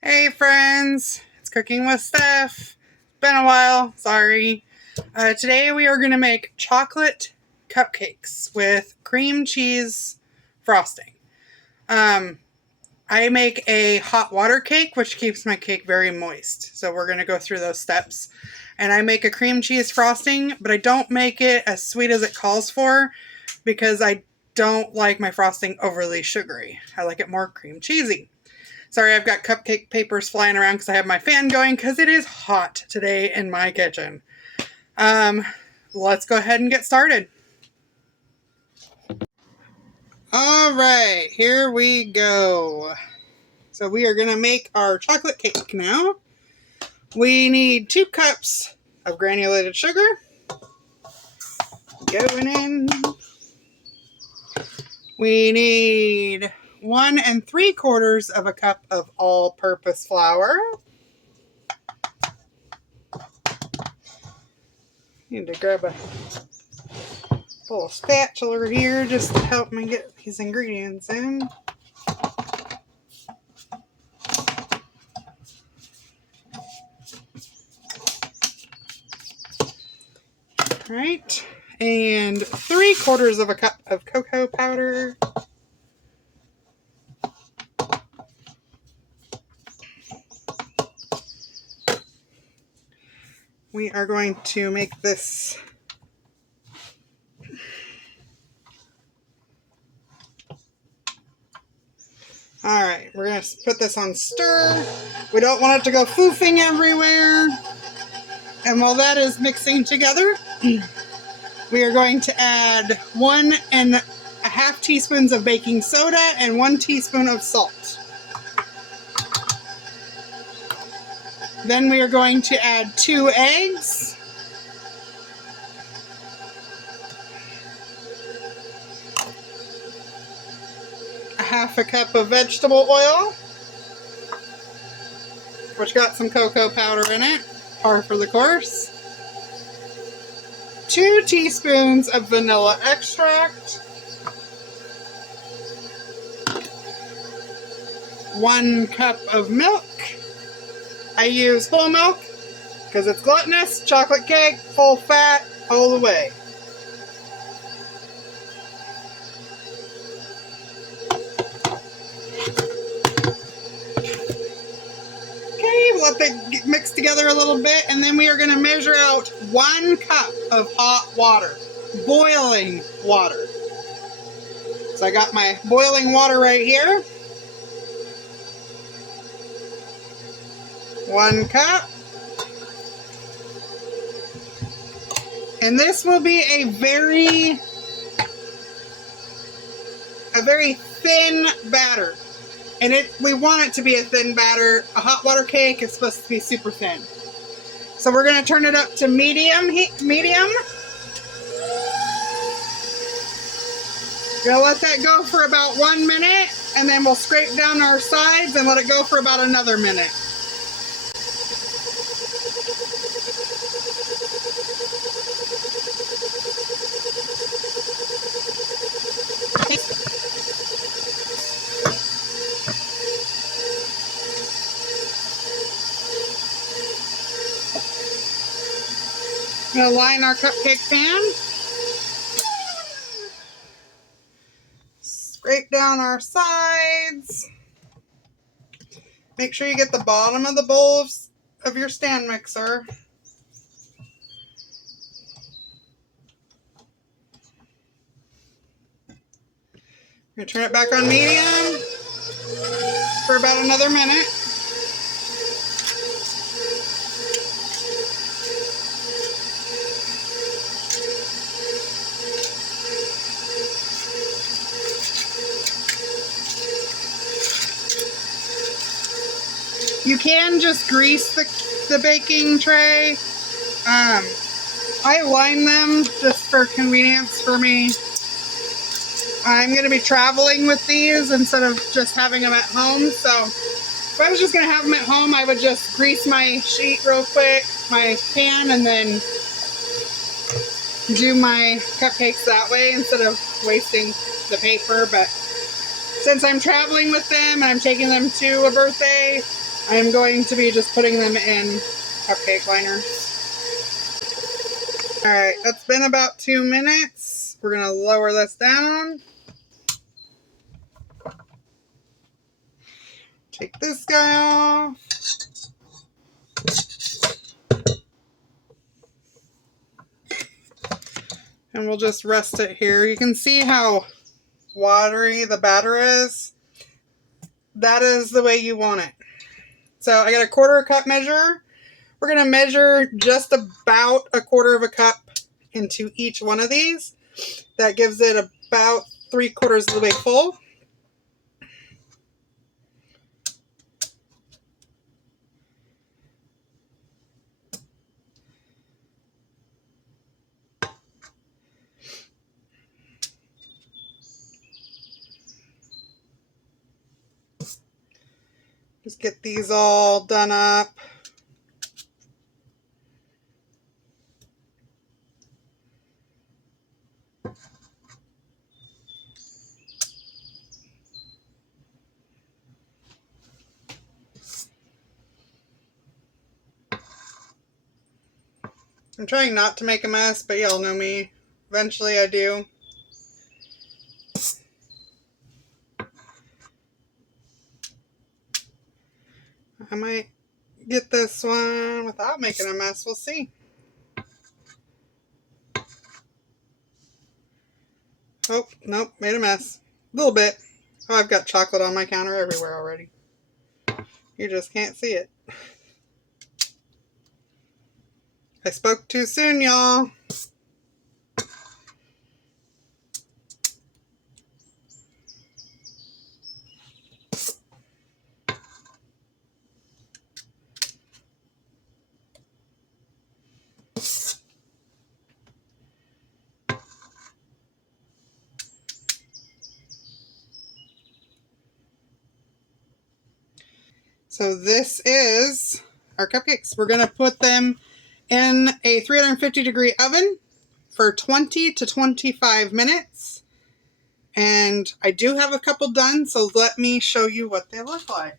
Hey friends, it's Cooking with Steph. Been a while, sorry. Today we are going to make chocolate cupcakes with cream cheese frosting. Um, I make a hot water cake, which keeps my cake very moist. So we're going to go through those steps. And I make a cream cheese frosting, but I don't make it as sweet as it calls for because I don't like my frosting overly sugary. I like it more cream cheesy. Sorry, I've got cupcake papers flying around because I have my fan going because it is hot today in my kitchen. Let's go ahead and get started. All right, here we go. So we are going to make our chocolate cake now. We need 2 cups of granulated sugar. Going in. We need 1 3/4 of a cup of all-purpose flour. Need to grab a little spatula here just to help me get these ingredients in. Right, and 3/4 of a cup of cocoa powder. We are going to make this Alright, we're going to put this on stir. We don't want it to go foofing everywhere. And while that is mixing together, we are going to add 1 1/2 teaspoons of baking soda and 1 teaspoon of salt. Then we are going to add 2 eggs. Half a cup of vegetable oil, which got some cocoa powder in it, par for the course. 2 teaspoons of vanilla extract. 1 cup of milk. I use whole milk because it's gluttonous. Chocolate cake, full fat, all the way. Let that mix together a little bit, and then we are going to measure out 1 cup of hot water, boiling water. So I got my boiling water right here. 1 cup. And this will be a very thin batter. And we want it to be a thin batter. A hot water cake is supposed to be super thin. So we're going to turn it up to medium heat. Medium. Gonna let that go for about 1 minute, and then we'll scrape down our sides and let it go for about another minute. I'm going to line our cupcake pan. Scrape down our sides. Make sure you get the bottom of the bowl of your stand mixer. I'm going to turn it back on medium for about another minute. You can just grease the baking tray. I line them just for convenience for me. I'm going to be traveling with these instead of just having them at home. So if I was just going to have them at home, I would just grease my sheet real quick, my pan, and then do my cupcakes that way instead of wasting the paper. But since I'm traveling with them and I'm taking them to a birthday, I'm going to be just putting them in cupcake liners. Alright, that's been about 2 minutes. We're going to lower this down. Take this guy off. And we'll just rest it here. You can see how watery the batter is. That is the way you want it. So I got a 1/4 cup measure. We're going to measure just about 1/4 cup into each one of these. That gives it about 3/4 of the way full. Just get these all done up. I'm trying not to make a mess, but y'all know me. Eventually I do. I might get this one without making a mess. We'll see. Oh, nope, made a mess. A little bit. Oh, I've got chocolate on my counter everywhere already. You just can't see it. I spoke too soon, y'all. So this is our cupcakes. We're going to put them in a 350-degree oven for 20 to 25 minutes. And I do have a couple done, so let me show you what they look like.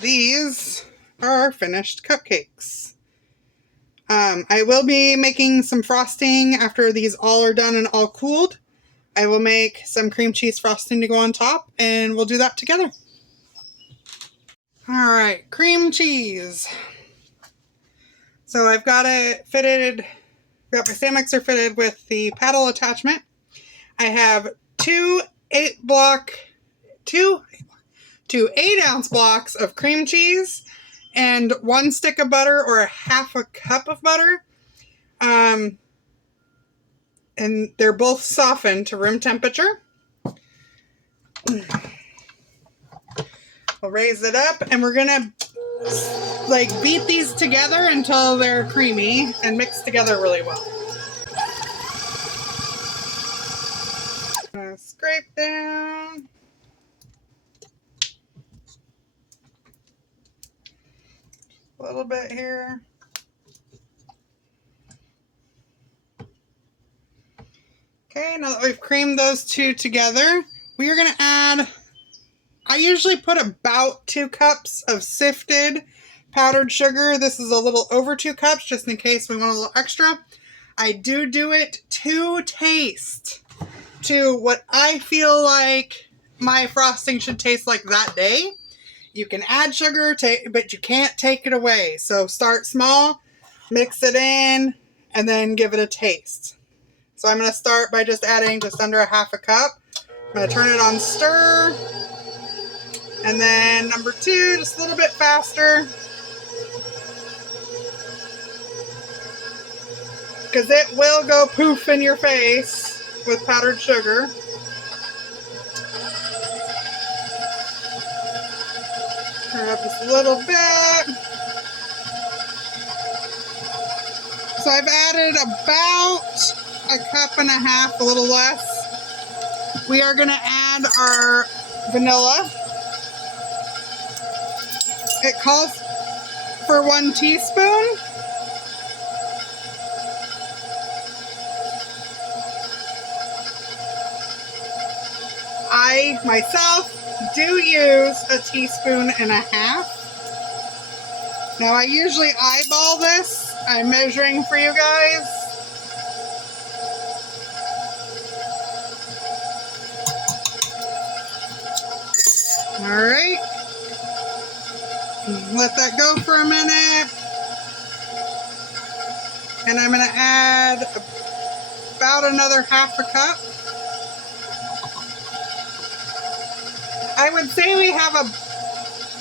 These are our finished cupcakes. I will be making some frosting after these all are done and all cooled. I will make some cream cheese frosting to go on top, and we'll do that together. Alright, cream cheese. So I've got it fitted, got my stand mixer fitted with the paddle attachment. I have two 8-ounce blocks of cream cheese and 1 stick of butter or 1/2 cup of butter. And they're both softened to room temperature. We'll raise it up and we're gonna beat these together until they're creamy and mix together really well. Scrape down. A little bit here. Okay, now that we've creamed those two together, we are going to add, I usually put about 2 cups of sifted powdered sugar. This is a little over 2 cups just in case we want a little extra. I do it to taste, to what I feel like my frosting should taste like that day. You can add sugar, but you can't take it away. So start small, mix it in, and then give it a taste. So I'm going to start by just adding just under 1/2 cup. I'm going to turn it on stir. And then number 2, just a little bit faster. Because it will go poof in your face with powdered sugar. Turn it up just a little bit. So I've added about 1.5 cups, a little less. We are going to add our vanilla. It calls for 1 teaspoon. I, myself, do use a teaspoon and a half. Now, I usually eyeball this. I'm measuring for you guys. Alright. Let that go for a minute. And I'm going to add about another half a cup. I would say we have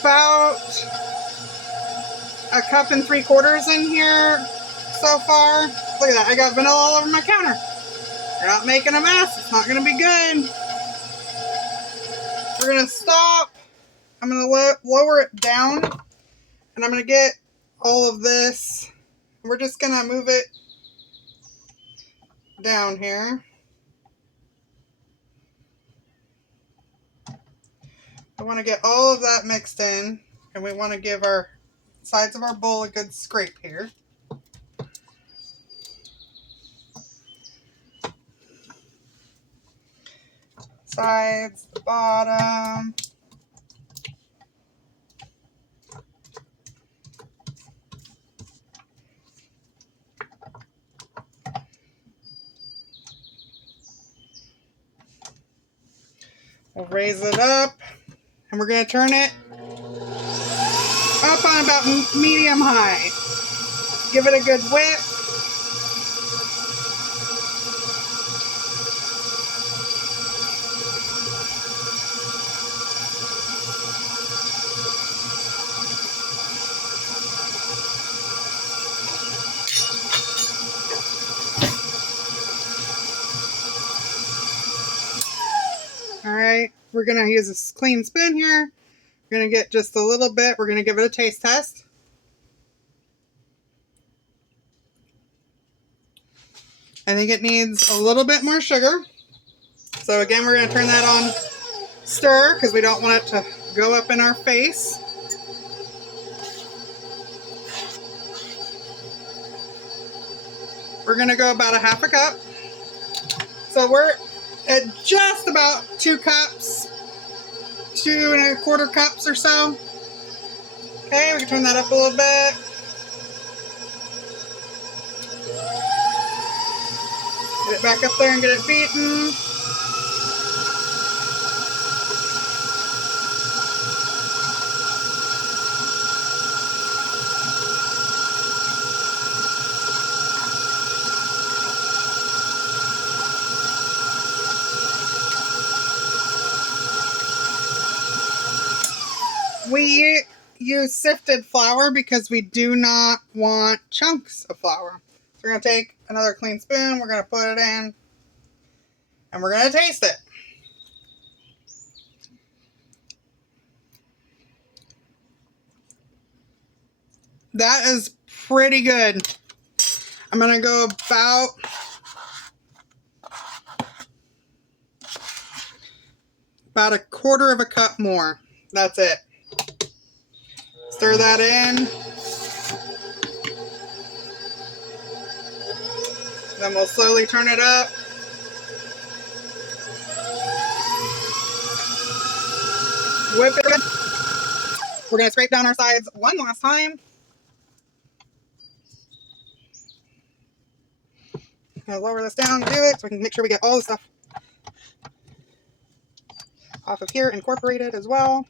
about a cup and 3/4 in here so far. Look at that. I got vanilla all over my counter. You're not making a mess. It's not going to be good. We're going to stop. I'm going to lower it down. And I'm going to get all of this. We're just going to move it down here. I want to get all of that mixed in. And we want to give our sides of our bowl a good scrape here. Sides, the bottom. We'll raise it up, and we're going to turn it up on about medium high. Give it a good whip. Alright, we're going to use a clean spoon here. We're going to get just a little bit. We're going to give it a taste test. I think it needs a little bit more sugar. So again, we're going to turn that on stir because we don't want it to go up in our face. We're going to go about a half a cup. So we're at just about 2 cups, 2 1/4 cups or so. Okay, we can turn that up a little bit. Get it back up there and get it beaten. We use sifted flour because we do not want chunks of flour. So we're going to take another clean spoon, we're going to put it in, and we're going to taste it. That is pretty good. I'm going to go about a 1/4 cup more. That's it. Stir that in. Then we'll slowly turn it up. Whip it. We're going to scrape down our sides one last time. I'm going to lower this down and do it so we can make sure we get all the stuff off of here incorporated as well.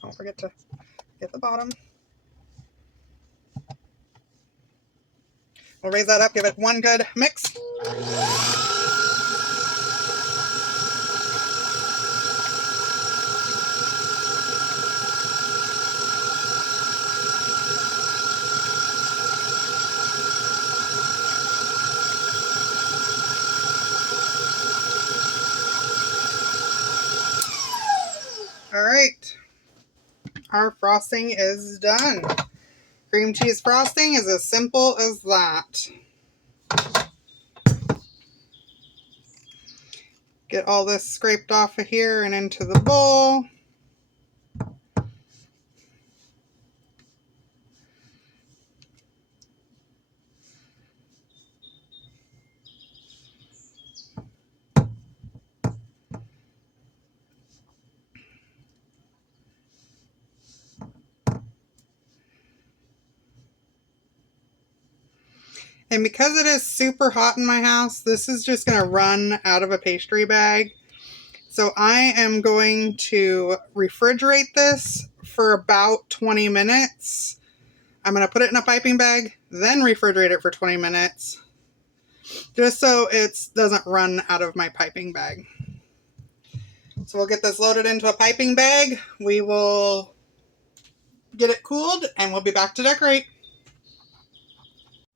Don't forget to get the bottom. We'll raise that up, give it one good mix. All right, our frosting is done. Cream cheese frosting is as simple as that. Get all this scraped off of here and into the bowl. And because it is super hot in my house, this is just going to run out of a pastry bag. So I am going to refrigerate this for about 20 minutes. I'm going to put it in a piping bag, then refrigerate it for 20 minutes, just so it doesn't run out of my piping bag. So we'll get this loaded into a piping bag. We will get it cooled, and we'll be back to decorate.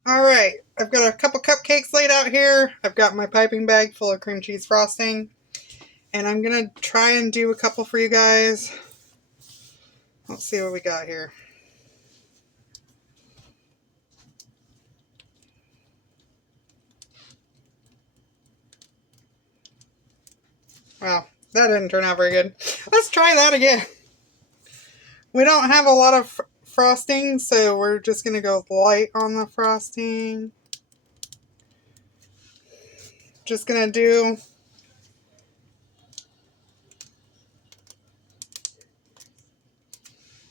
All right, I've got a couple cupcakes laid out here. I've got my piping bag full of cream cheese frosting. And I'm going to try and do a couple for you guys. Let's see what we got here. Wow, that didn't turn out very good. Let's try that again. We don't have a lot of frosting, so we're just going to go light on the frosting. Just going to do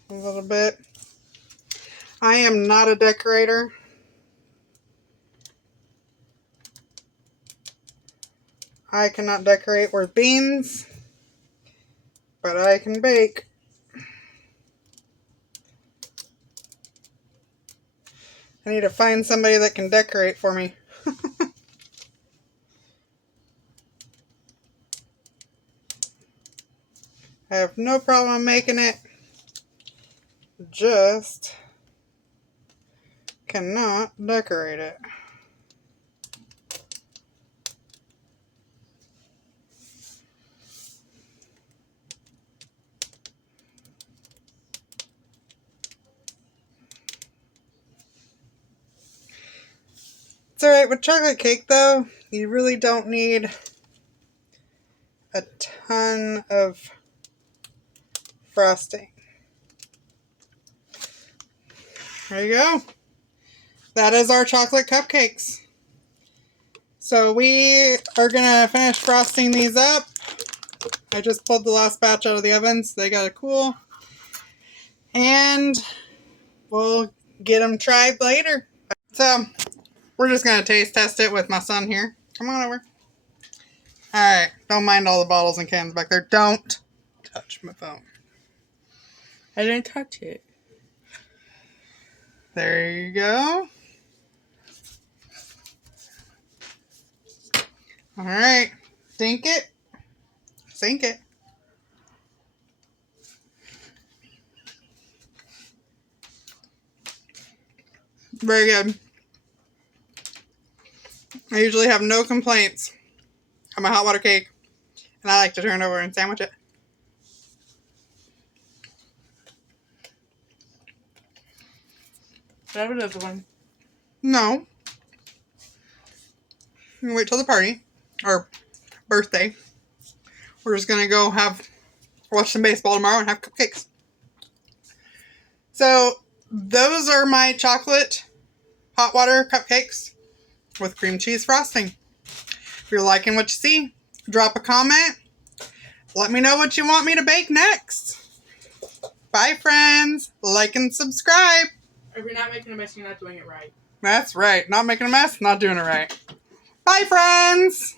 a little bit. I am not a decorator. I cannot decorate with beans, but I can bake. I need to find somebody that can decorate for me. I have no problem making it. Just cannot decorate it. It's alright with chocolate cake though. You really don't need a ton of frosting. There you go. That is our chocolate cupcakes. So we are going to finish frosting these up. I just pulled the last batch out of the oven, so they got to cool. And we'll get them tried later. So we're just going to taste test it with my son here. Come on over. Alright, don't mind all the bottles and cans back there. Don't touch my phone. I didn't touch it. There you go. Alright, dink it. Sink it. Very good. I usually have no complaints on my hot water cake, and I like to turn it over and sandwich it. That was another one. No. You can wait till the party, or birthday. We're just going to go watch some baseball tomorrow and have cupcakes. So, those are my chocolate hot water cupcakes with cream cheese frosting. If you're liking what you see, drop a comment. Let me know what you want me to bake next. Bye, friends. Like and subscribe. If you're not making a mess, you're not doing it right. That's right. Not making a mess, not doing it right. Bye, friends.